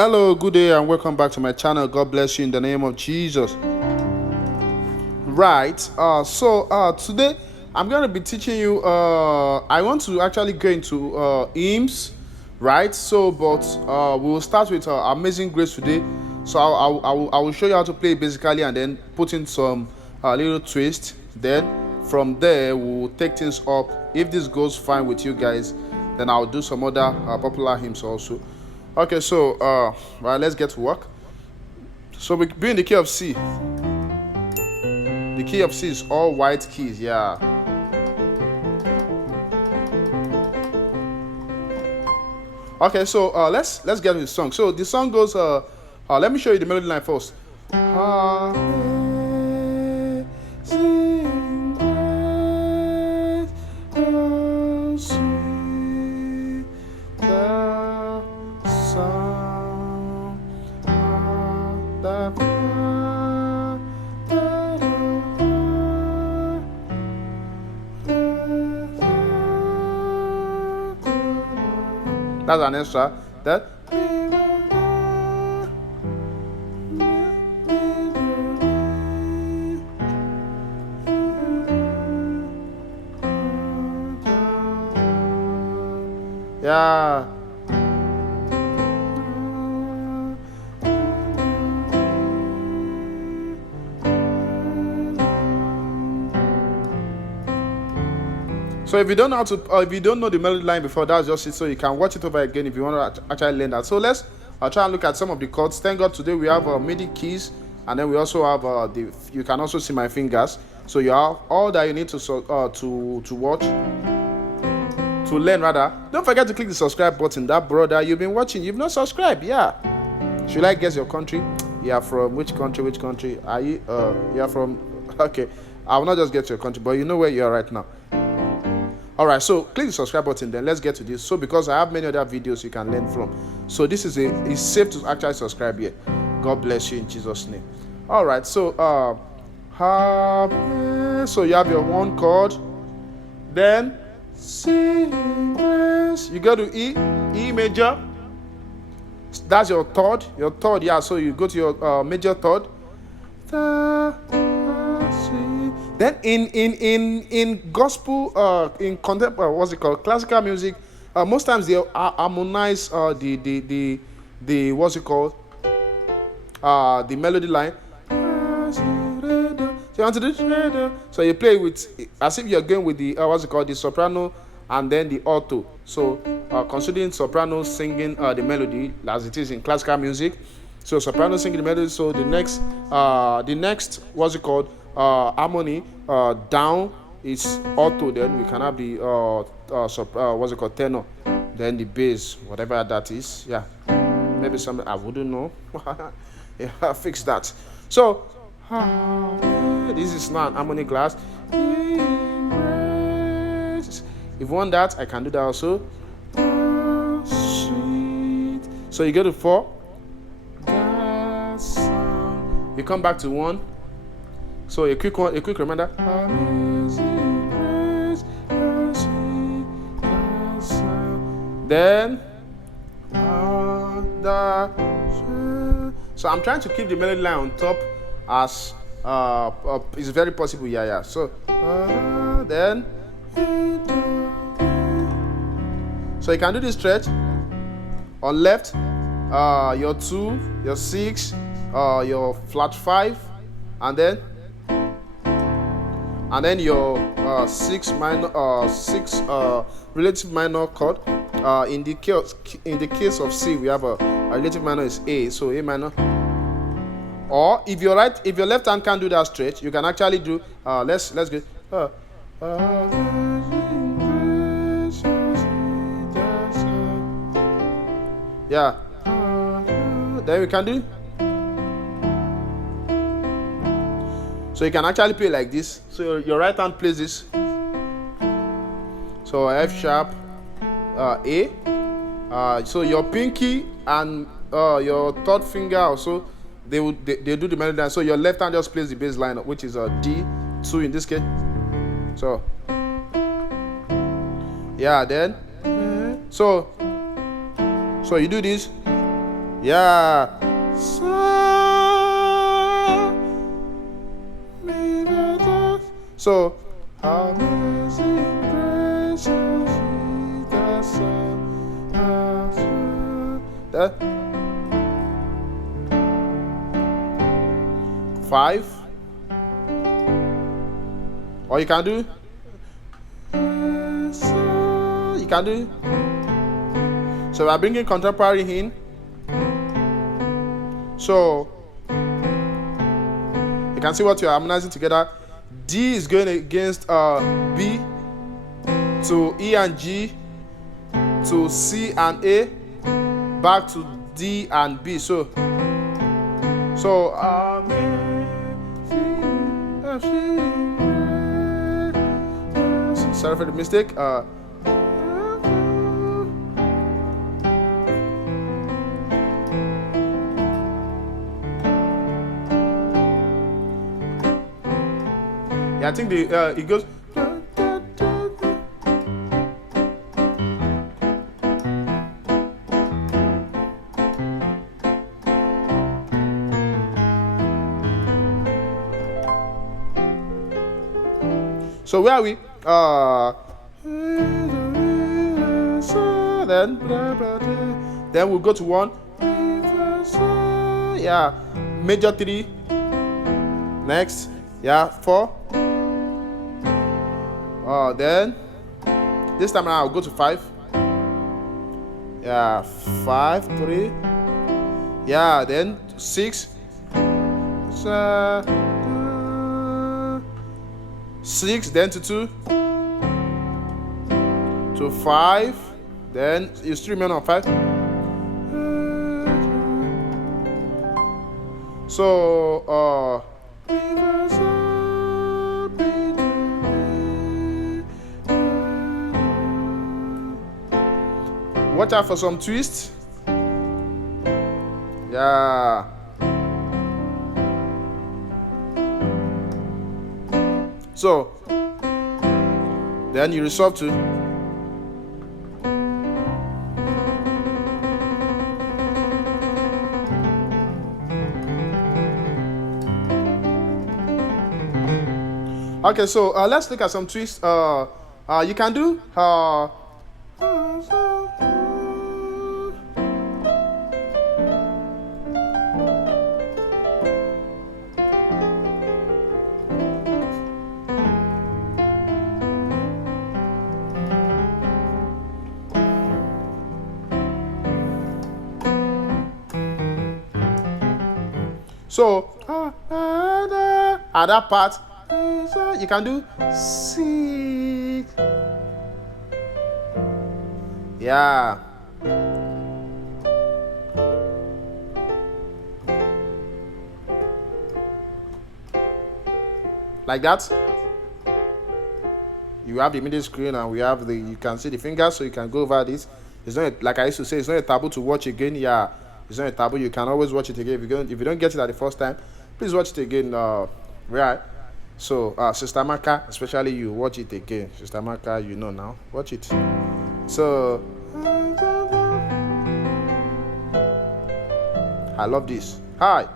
Hello, good day, and welcome back to my channel. God bless you in the name of Jesus. Right. Today I'm going to be teaching you. I want to actually go into hymns, right? We will start with Amazing Grace today. So I will show you how to play it basically, and then put in some little twist. Then from there we'll take things up. If this goes fine with you guys, then I'll do some other popular hymns also. Okay, right, let's get to work. So we be in the key of C. The key of C is all white keys, yeah. Okay, let's get into the song. So the song goes. Let me show you the melody line first. That's an extra. That. Yeah. So if you don't know how to, or if you don't know the melody line before, that's just it. So you can watch it over again if you want to actually learn that. So let's try and look at some of the chords. Thank God today we have MIDI keys, and then we also have you can also see my fingers. So you have all that you need to watch, to learn rather. Don't forget to click the subscribe button. That brother you've been watching, you've not subscribed, yeah. Should I guess your country? You are from which country? Which country are you? You are from. Okay, I will not just get your country, but you know where you are right now. Alright, so click the subscribe button, then let's get to this. So because I have many other videos you can learn from. So this is it's safe to actually subscribe here. God bless you in Jesus' name. Alright, so you have your one chord. Then C, you go to E major. That's your third, yeah. So you go to your major third. Then in gospel, in contemporary, what's it called, classical music, most times they harmonize the what's it called, the melody line. So you want to do, so you play with as if you're going with the what's it called, the soprano and then the alto. So considering soprano singing the melody as it is in classical music, so soprano singing the melody. So the next what's it called, harmony down is alto. Then we can have the what's it called, tenor. Then the bass, whatever that is. Yeah, maybe something I wouldn't know. Yeah, fix that. So this is not an harmony class. If you want that, I can do that also. Sweet. So you go to 4. You come back to 1. So a quick reminder. Then so I'm trying to keep the melody line on top as it's very possible. Yeah. So then so you can do this stretch on left, your 2, your 6, your flat 5, and then your 6 minor, 6 relative minor chord. In the case of C, we have a relative minor is A, so A minor. Or if your left hand can't do that stretch, you can actually do let's go. Yeah. Then we can do. So you can actually play like this. So your right hand plays this. So F sharp, A. So your pinky and your third finger also, they do the melody line. So your left hand just plays the bass line, which is D2 in this case. So yeah, then so you do this, Yeah. So, amazing grace of Jesus. That 5. Or you can do. You can do. So we are bringing contemporary in. So you can see what you are harmonizing together. D is going against B to E and G to C and A back to D and B. So sorry for the mistake. Yeah, I think it goes. So where are we? Then we'll go to 1. Yeah, major 3. Next, yeah, 4. Then this time around I'll go to 5. Yeah, 5, 3. Yeah, then 6. 6, then to 2, to 5, then you still remain on 5. So watch out for some twists. Yeah. So then you resolve to okay. So let's look at some twists. You can do so at that part you can do C. Yeah. Like that. You have the middle screen and we have you can see the fingers, so you can go over this. It's not like I used to say, it's not a taboo to watch again. Yeah, it's not a taboo. You can always watch it again. If you don't get it at the first time, please watch it again. Right. So Sister Maka, especially you, watch it again. Sister Maka, you know now. Watch it. So I love this. Hi.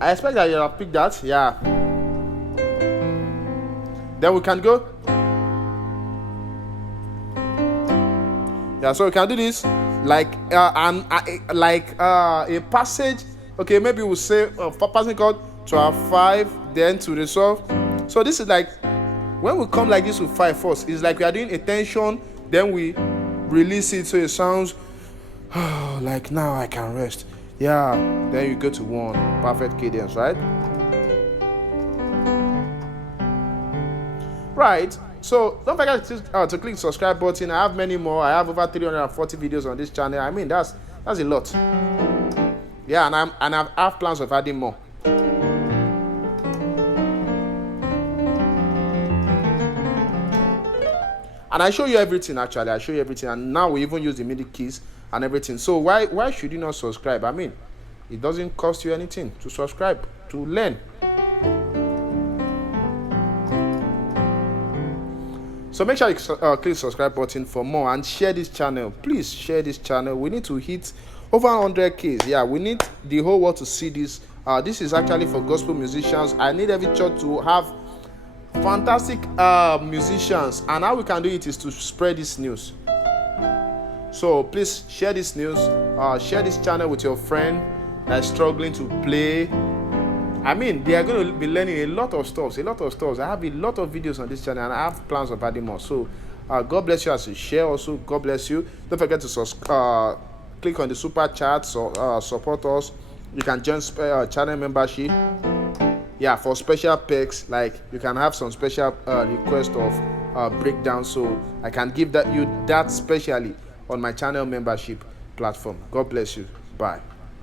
I expect that you'll pick that. Yeah. Then we can go. Yeah, so we can do this like a passage. Okay, maybe we'll say passing chord to our 5, then to resolve. So this is like when we come like this with 5 first, it's like we are doing a tension, then we release it so it sounds like now I can rest. Yeah, then you go to 1, perfect cadence, right? Right. So don't forget to click the subscribe button. I have many more. I have over 340 videos on this channel. I mean, that's a lot. Yeah, and I have plans of adding more. And I show you everything. Actually, I show you everything, and now we even use the MIDI keys and everything. So why should you not subscribe? I mean, it doesn't cost you anything to subscribe, to learn. So make sure you click subscribe button for more, and share this channel. Please share this channel. We need to hit over 100K. Yeah, we need the whole world to see this. This is actually for gospel musicians. I need every church to have fantastic musicians, and how we can do it is to spread this news. So please share this news, share this channel with your friend that is struggling to play. I mean, they are going to be learning a lot of stuff. I have a lot of videos on this channel, and I have plans of adding more. So God bless you as you share. Also, God bless you. Don't forget to click on the super chat, so support us. You can join channel membership. Yeah, for special perks, like you can have some special request of breakdown, so I can give you that specially on my channel membership platform. God bless you. Bye.